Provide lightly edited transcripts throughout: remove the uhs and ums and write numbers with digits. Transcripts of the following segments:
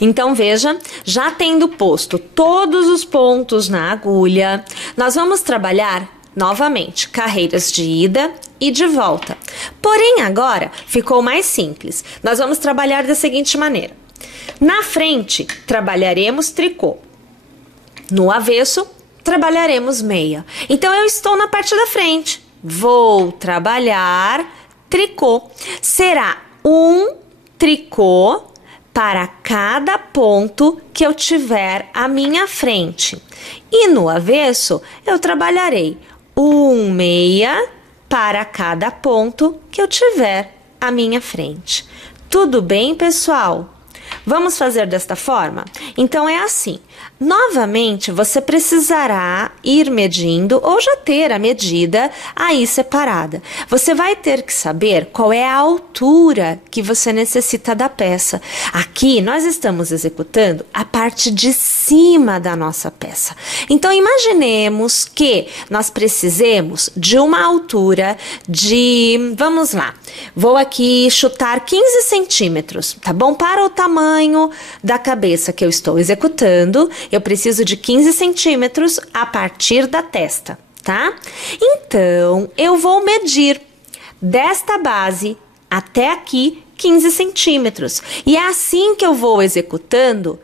Então, veja, já tendo posto todos os pontos na agulha, nós vamos trabalhar novamente carreiras de ida e de volta. Porém, agora ficou mais simples. Nós vamos trabalhar da seguinte maneira. Na frente, trabalharemos tricô. No avesso, trabalharemos meia. Então, eu estou na parte da frente. Vou trabalhar tricô. Será um tricô para cada ponto que eu tiver à minha frente. E no avesso, eu trabalharei um meia para cada ponto que eu tiver à minha frente. Tudo bem, pessoal? Vamos fazer desta forma? Então, é assim. Novamente, você precisará ir medindo ou já ter a medida aí separada. Você vai ter que saber qual é a altura que você necessita da peça. Aqui, nós estamos executando a parte de cima da nossa peça. Então, imaginemos que nós precisemos de uma altura de... Vamos lá. Vou aqui chutar 15 centímetros, tá bom? Para o tamanho da cabeça que eu estou executando, eu preciso de 15 centímetros a partir da testa, tá? Então, eu vou medir desta base até aqui 15 centímetros. E é assim que eu vou executando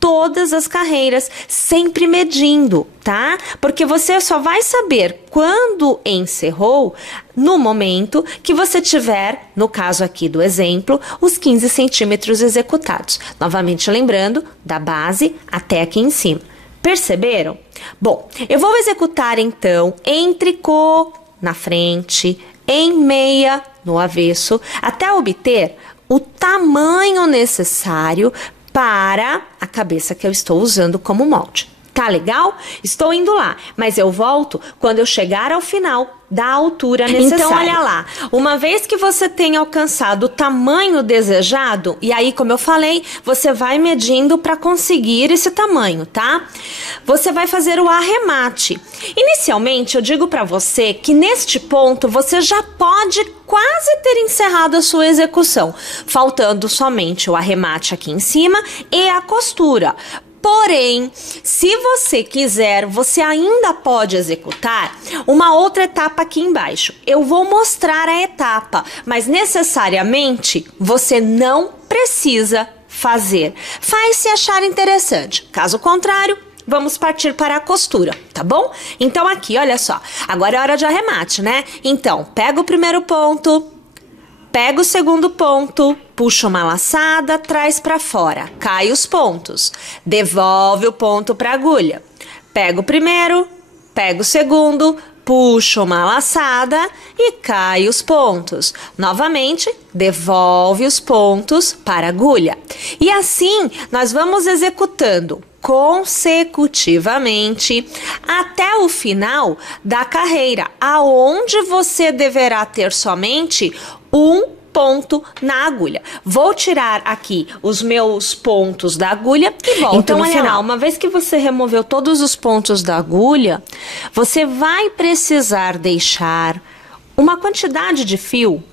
todas as carreiras, sempre medindo, tá? Porque você só vai saber quando encerrou no momento que você tiver, no caso aqui do exemplo, os 15 centímetros executados. Novamente lembrando, da base até aqui em cima. Perceberam? Bom, eu vou executar então em tricô na frente, em meia no avesso, até obter o tamanho necessário para a cabeça que eu estou usando como molde. Tá legal? Estou indo lá, mas eu volto quando eu chegar ao final da altura necessária. Então, olha lá, uma vez que você tenha alcançado o tamanho desejado, e aí, como eu falei, você vai medindo para conseguir esse tamanho, tá? Você vai fazer o arremate. Inicialmente, eu digo para você que neste ponto você já pode quase ter encerrado a sua execução, faltando somente o arremate aqui em cima e a costura. Porém, se você quiser, você ainda pode executar uma outra etapa aqui embaixo. Eu vou mostrar a etapa, mas necessariamente você não precisa fazer. Faz se achar interessante. Caso contrário, vamos partir para a costura, tá bom? Então aqui, olha só, agora é hora de arremate, né? Então, pega o primeiro ponto, pega o segundo ponto, puxa uma laçada, traz para fora, cai os pontos, devolve o ponto para a agulha. Pega o primeiro, pega o segundo, puxa uma laçada e cai os pontos. Novamente, devolve os pontos para a agulha. E assim, nós vamos executando consecutivamente até o final da carreira, aonde você deverá ter somente um ponto na agulha. Vou tirar aqui os meus pontos da agulha e volto então, no final. Uma vez que você removeu todos os pontos da agulha, você vai precisar deixar uma quantidade de fio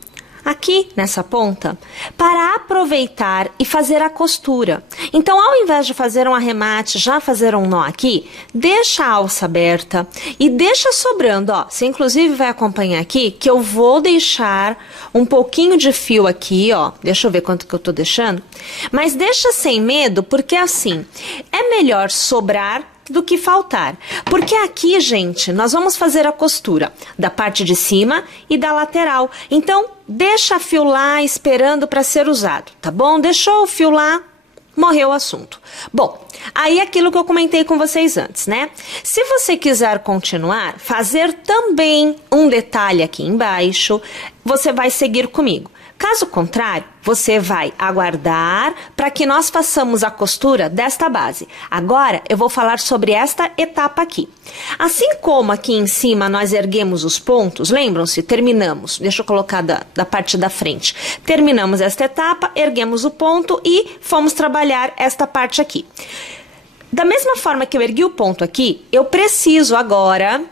aqui nessa ponta para aproveitar e fazer a costura. Então, ao invés de fazer um arremate, já fazer um nó aqui, deixa a alça aberta e deixa sobrando, ó. Você inclusive vai acompanhar aqui que eu vou deixar um pouquinho de fio aqui, ó. Deixa eu ver quanto que eu tô deixando. Mas deixa sem medo, porque assim, é melhor sobrar do que faltar. Porque aqui, gente, nós vamos fazer a costura da parte de cima e da lateral. Então, deixa fio lá esperando para ser usado, tá bom? Deixou o fio lá, morreu o assunto. Bom, aí aquilo que eu comentei com vocês antes, né? Se você quiser continuar, fazer também um detalhe aqui embaixo, você vai seguir comigo. Caso contrário, você vai aguardar para que nós façamos a costura desta base. Agora, eu vou falar sobre esta etapa aqui. Assim como aqui em cima nós erguemos os pontos, lembram-se? Terminamos, deixa eu colocar da parte da frente. Terminamos esta etapa, erguemos o ponto e fomos trabalhar esta parte aqui. Da mesma forma que eu ergui o ponto aqui, eu preciso agora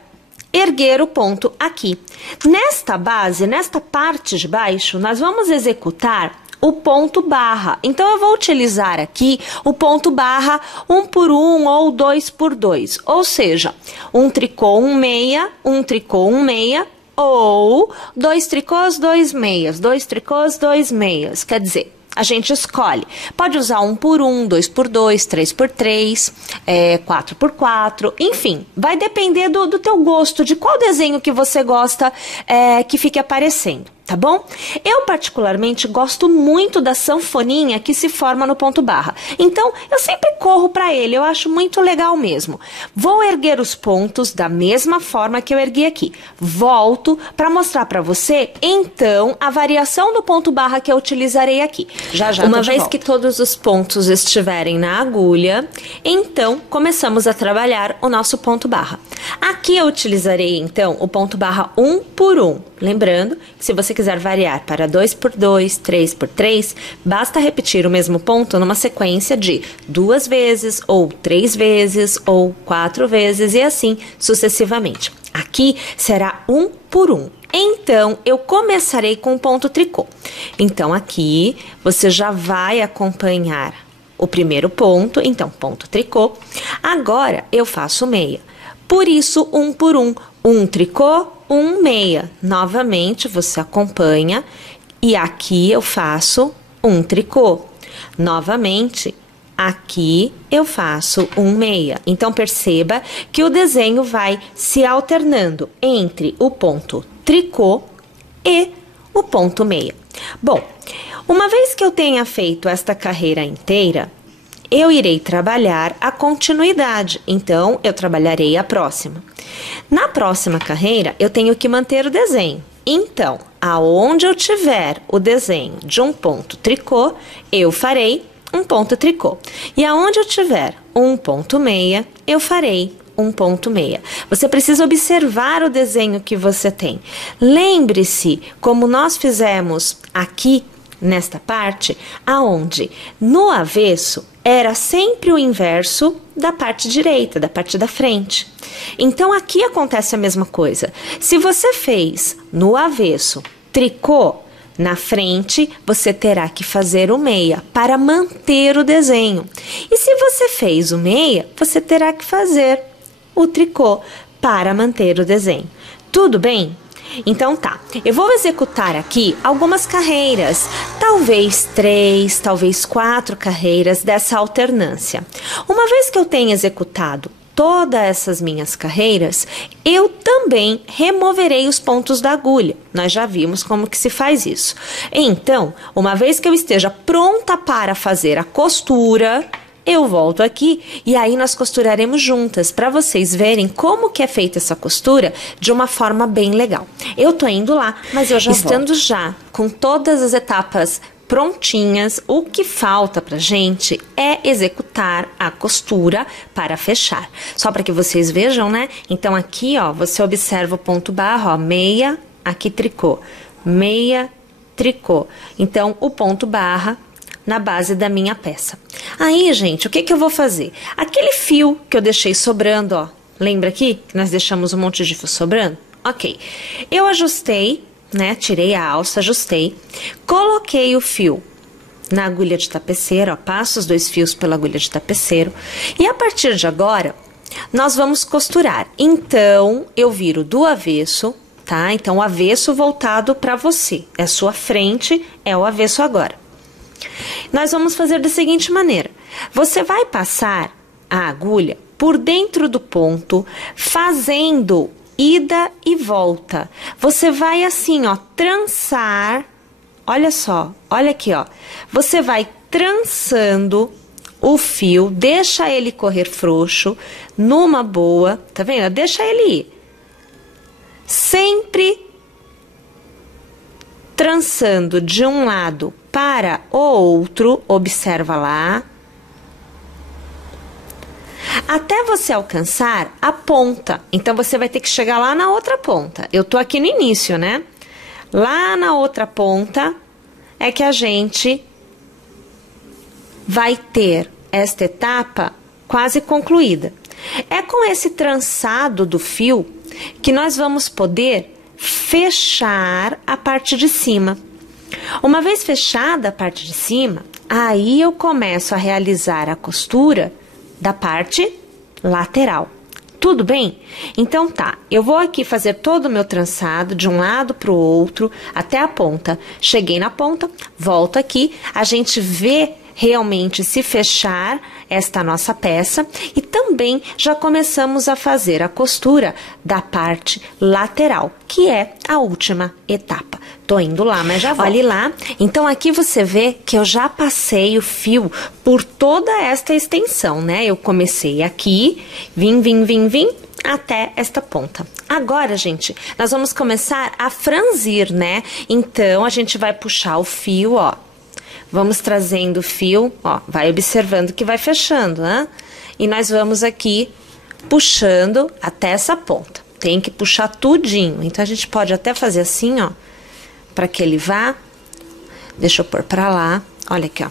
erguer o ponto aqui. Nesta base, nesta parte de baixo, nós vamos executar o ponto barra. Então, eu vou utilizar aqui o ponto barra 1 por 1 ou 2 por 2. Ou seja, um tricô, um meia, um tricô, um meia, ou 2 tricôs, 2 meias, 2 tricôs, 2 meias. Quer dizer, a gente escolhe. Pode usar 1 por 1, 2 por 2, 3 por 3, 4 por 4, enfim, vai depender do teu gosto, de qual desenho que você gosta que fique aparecendo. Tá bom? Eu particularmente gosto muito da sanfoninha que se forma no ponto barra. Então, eu sempre corro para ele, eu acho muito legal mesmo. Vou erguer os pontos da mesma forma que eu ergui aqui. Volto para mostrar para você, então, a variação do ponto barra que eu utilizarei aqui. Já Uma vez que todos os pontos estiverem na agulha, então, começamos a trabalhar o nosso ponto barra. Aqui eu utilizarei, então, o ponto barra 1 por 1. Lembrando que se você quiser variar para 2 por 2, 3 por 3, basta repetir o mesmo ponto numa sequência de 2 vezes, ou 3 vezes, ou 4 vezes, e assim sucessivamente. Aqui será 1 por 1. Então, eu começarei com o ponto tricô. Então, aqui você já vai acompanhar o primeiro ponto, então, ponto tricô. Agora, eu faço meia. Por isso, 1 por 1. Um tricô, um meia. Novamente, você acompanha e aqui eu faço um tricô. Novamente, aqui eu faço um meia. Então, perceba que o desenho vai se alternando entre o ponto tricô e o ponto meia. Bom, uma vez que eu tenha feito esta carreira inteira, eu irei trabalhar a continuidade, então eu trabalharei a próxima. Na próxima carreira, eu tenho que manter o desenho. Então, aonde eu tiver o desenho de um ponto tricô, eu farei um ponto tricô. E aonde eu tiver um ponto meia, eu farei um ponto meia. Você precisa observar o desenho que você tem. Lembre-se, como nós fizemos aqui, nesta parte, aonde no avesso era sempre o inverso da parte direita, da parte da frente. Então, aqui acontece a mesma coisa. Se você fez no avesso tricô, na frente você terá que fazer o meia para manter o desenho. E se você fez o meia, você terá que fazer o tricô para manter o desenho. Tudo bem? Então tá, eu vou executar aqui algumas carreiras, talvez 3, talvez 4 carreiras dessa alternância. Uma vez que eu tenha executado todas essas minhas carreiras, eu também removerei os pontos da agulha. Nós já vimos como que se faz isso. Então, uma vez que eu esteja pronta para fazer a costura, eu volto aqui e aí nós costuraremos juntas para vocês verem como que é feita essa costura de uma forma bem legal. Eu tô indo lá, mas eu já estando já com todas as etapas prontinhas, o que falta pra gente é executar a costura para fechar. Só para que vocês vejam, né? Então aqui, ó, você observa o ponto barra, ó, meia, aqui tricô, meia, tricô. Então, o ponto barra na base da minha peça. Aí, gente, o que que eu vou fazer? Aquele fio que eu deixei sobrando, ó, lembra aqui que nós deixamos um monte de fio sobrando? Ok. Eu ajustei, né, tirei a alça, ajustei, coloquei o fio na agulha de tapeceiro, ó, passo os 2 fios pela agulha de tapeceiro e a partir de agora, nós vamos costurar. Então, eu viro do avesso, tá? Então, o avesso voltado para você, é a sua frente, é o avesso agora. Nós vamos fazer da seguinte maneira, você vai passar a agulha por dentro do ponto, fazendo ida e volta. Você vai assim, ó, trançar, olha só, olha aqui, ó, você vai trançando o fio, deixa ele correr frouxo, numa boa, tá vendo? Deixa ele ir. Sempre trançando de um lado para o outro, observa lá, até você alcançar a ponta. Então, você vai ter que chegar lá na outra ponta. Eu tô aqui no início, né? Lá na outra ponta é que a gente vai ter esta etapa quase concluída. É com esse trançado do fio que nós vamos poder fechar a parte de cima. Uma vez fechada a parte de cima, aí eu começo a realizar a costura da parte lateral. Tudo bem? Então tá, eu vou aqui fazer todo o meu trançado de um lado para o outro até a ponta. Cheguei na ponta, volto aqui, a gente vê realmente se fechar esta nossa peça e também já começamos a fazer a costura da parte lateral, que é a última etapa. Tô indo lá, mas já volto. Olhe lá, então aqui você vê que eu já passei o fio por toda esta extensão, né? Eu comecei aqui, vim até esta ponta. Agora, gente, nós vamos começar a franzir, né? Então, a gente vai puxar o fio, ó. Vamos trazendo o fio, ó, vai observando que vai fechando, né? E nós vamos aqui puxando até essa ponta. Tem que puxar tudinho. Então, a gente pode até fazer assim, ó, para que ele vá. Deixa eu pôr pra lá. Olha aqui, ó.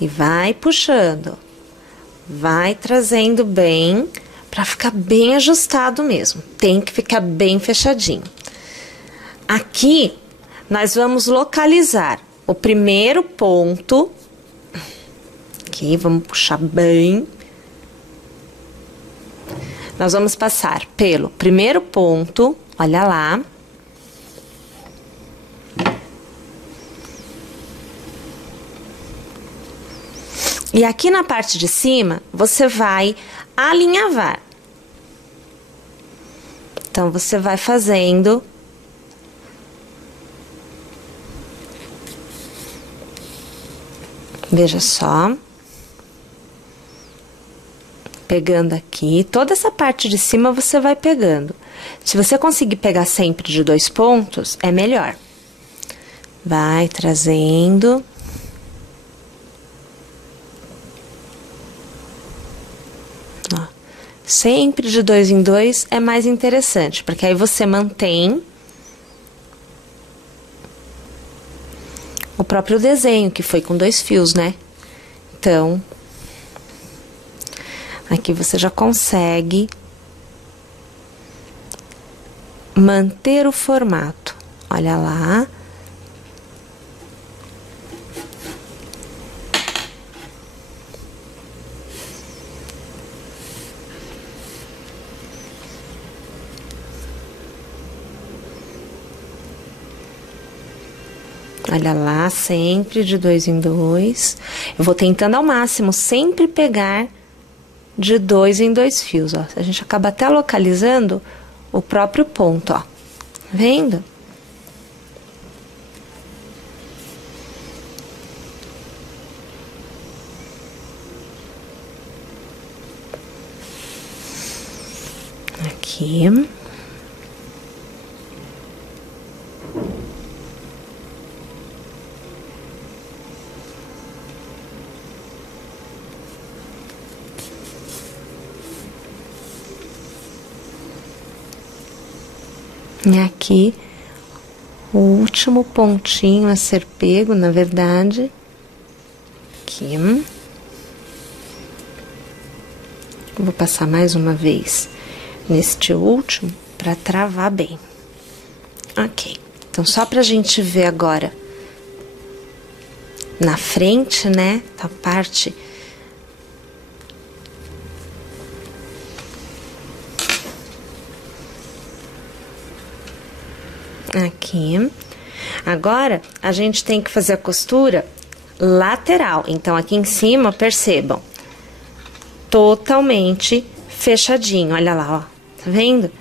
E vai puxando. Vai trazendo bem, pra ficar bem ajustado mesmo. Tem que ficar bem fechadinho. Aqui, nós vamos localizar o primeiro ponto. Aqui, vamos puxar bem. Nós vamos passar pelo primeiro ponto, olha lá. E aqui na parte de cima, você vai alinhavar. Então, você vai fazendo. Veja só. Pegando aqui, toda essa parte de cima você vai pegando. Se você conseguir pegar sempre de 2 pontos, é melhor. Vai trazendo. Ó, sempre de 2 em 2 é mais interessante, porque aí você mantém o próprio desenho, que foi com 2 fios, né? Então, aqui você já consegue manter o formato. Olha lá. Olha lá, sempre de 2 em 2. Eu vou tentando ao máximo sempre pegar de 2 em 2 fios, ó. A gente acaba até localizando o próprio ponto, ó. Vendo? Aqui. E aqui, o último pontinho a ser pego, na verdade, aqui. Vou passar mais uma vez neste último, para travar bem. Ok, então só pra gente ver agora, na frente, né, a parte... Aqui. Agora, a gente tem que fazer a costura lateral. Então, aqui em cima, percebam, totalmente fechadinho. Olha lá, ó. Tá vendo?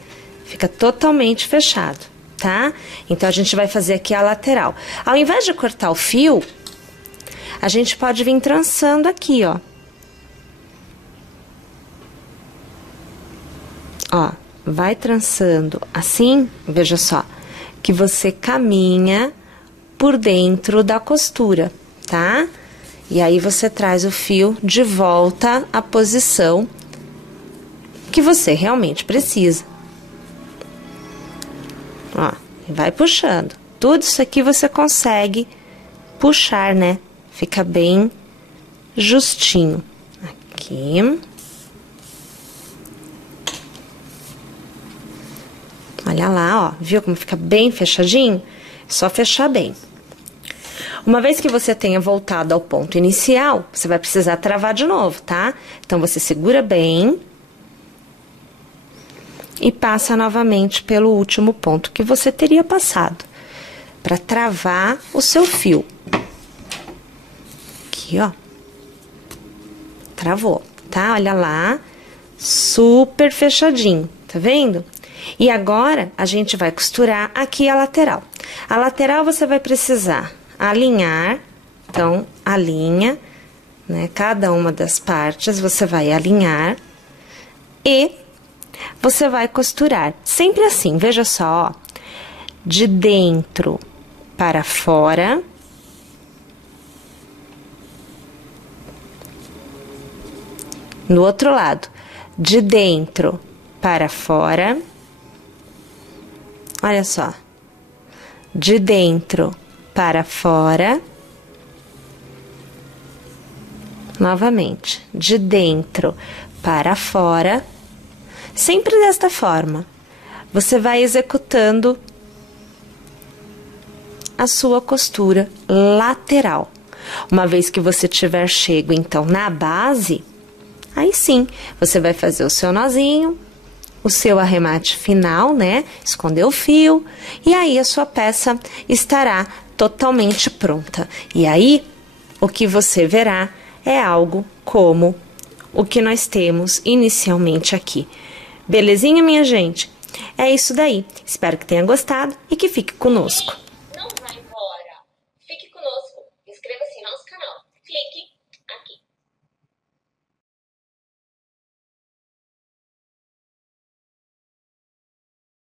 Fica totalmente fechado, tá? Então, a gente vai fazer aqui a lateral. Ao invés de cortar o fio, a gente pode vir trançando aqui, ó. Ó, vai trançando assim, veja só, que você caminha por dentro da costura, tá? E aí, você traz o fio de volta à posição que você realmente precisa. Ó, e vai puxando. Tudo isso aqui você consegue puxar, né? Fica bem justinho. Aqui. Olha lá, ó, viu como fica bem fechadinho? Só fechar bem. Uma vez que você tenha voltado ao ponto inicial, você vai precisar travar de novo, tá? Então, você segura bem e passa novamente pelo último ponto que você teria passado, para travar o seu fio. Aqui, ó. Travou, tá? Olha lá, super fechadinho, tá vendo? E agora, a gente vai costurar aqui a lateral. A lateral você vai precisar alinhar, então, alinha, né? Cada uma das partes você vai alinhar e você vai costurar. Sempre assim, veja só, ó, de dentro para fora. No outro lado, de dentro para fora. Olha só, de dentro para fora. Novamente, de dentro para fora. Sempre desta forma, você vai executando a sua costura lateral. Uma vez que você tiver chego, então, na base, aí sim, você vai fazer o seu nozinho, o seu arremate final, né? Esconder o fio, e aí a sua peça estará totalmente pronta. E aí, o que você verá é algo como o que nós temos inicialmente aqui. Belezinha, minha gente? É isso daí. Espero que tenha gostado e que fique conosco.